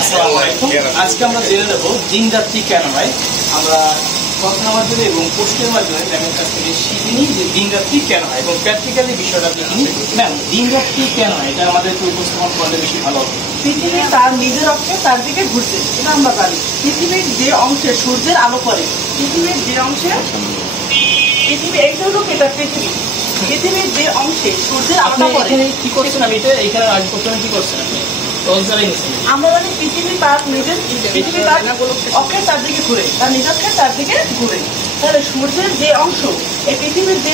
আসসালামু আলাইকুম। আজকে আমরা জেনে নেব দিন রাত্রি কেন হয়। আমরা কথার মাধ্যমে এবং পোস্টের মাধ্যমে ম্যামের কাছ থেকে শিখে নিই যে দিন রাত্রি কেন হয় এবং প্র্যাকটিক্যালি বিষয়টা দেখে নিই। ম্যাম, দিন রাত্রি কেন হয় এটা আমাদের একটু উপস্থাপন করলে বেশি ভালো হবে। পৃথিবী তার নিজের অক্ষে তার দিকে ঘুরছে, এটা আমরা জানি। পৃথিবীর যে অংশে সূর্যের আলো পড়ে, পৃথিবীর যে অংশে এইটা হলো এটা পৃথিবীর যে অংশে সূর্যের আলোটা পড়ে। কি করছেন? আমি এটা এখানে আগে প্রথমে কি করছেন আপনি? আমরা জানি পৃথিবী তার অক্ষের চারদিকে ঘুরে, তার নিজের অক্ষের চারদিকে ঘুরে। তাহলে সূর্যের যে অংশ, এই পৃথিবীর যে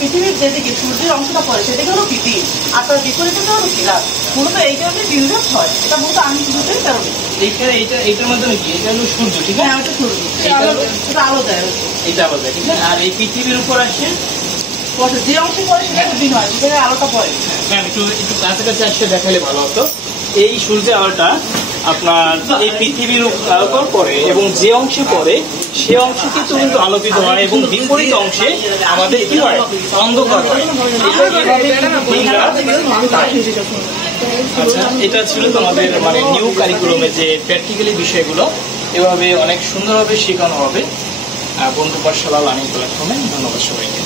পৃথিবীর যেদিকে সূর্যের অংশটা পড়ে সেদিকে হলো পৃথিবী, আর তার বিপরীতে হলো কিরাত। মূলত এই কারণে দিনরাত হয়, এটা মূলত আমি দুটোই কারণে। এইখানে এইটার মাধ্যমে কি এটা হলো সূর্য, ঠিক আছে? হ্যাঁ, এটা সূর্য, এটা আলো দেয়, এটা আলো দেয়, ঠিক আছে। আর এই পৃথিবীর উপর আসে যে অংশে পড়ে সেটা দিন হয়, যেখানে আলোটা পড়ে। ম্যাম একটু কাছাকাছি আসলে দেখালে ভালো হতো। এই সূর্যের আলোটা আপনার এই পৃথিবীর উপর পড়ে এবং যে অংশে পড়ে সে অংশে কিন্তু আলোকিত হয় এবং বিপরীত অংশে আমাদের কি হয়? অন্ধকার হয়। আচ্ছা, এটা ছিল তোমাদের মানে নিউ কারিকুলামের যে প্র্যাকটিক্যালি বিষয়গুলো, এভাবে অনেক সুন্দরভাবে শেখানো হবে বন্ধু পাঠশালা লার্নিং প্ল্যাটফর্মে। ধন্যবাদ সবাইকে।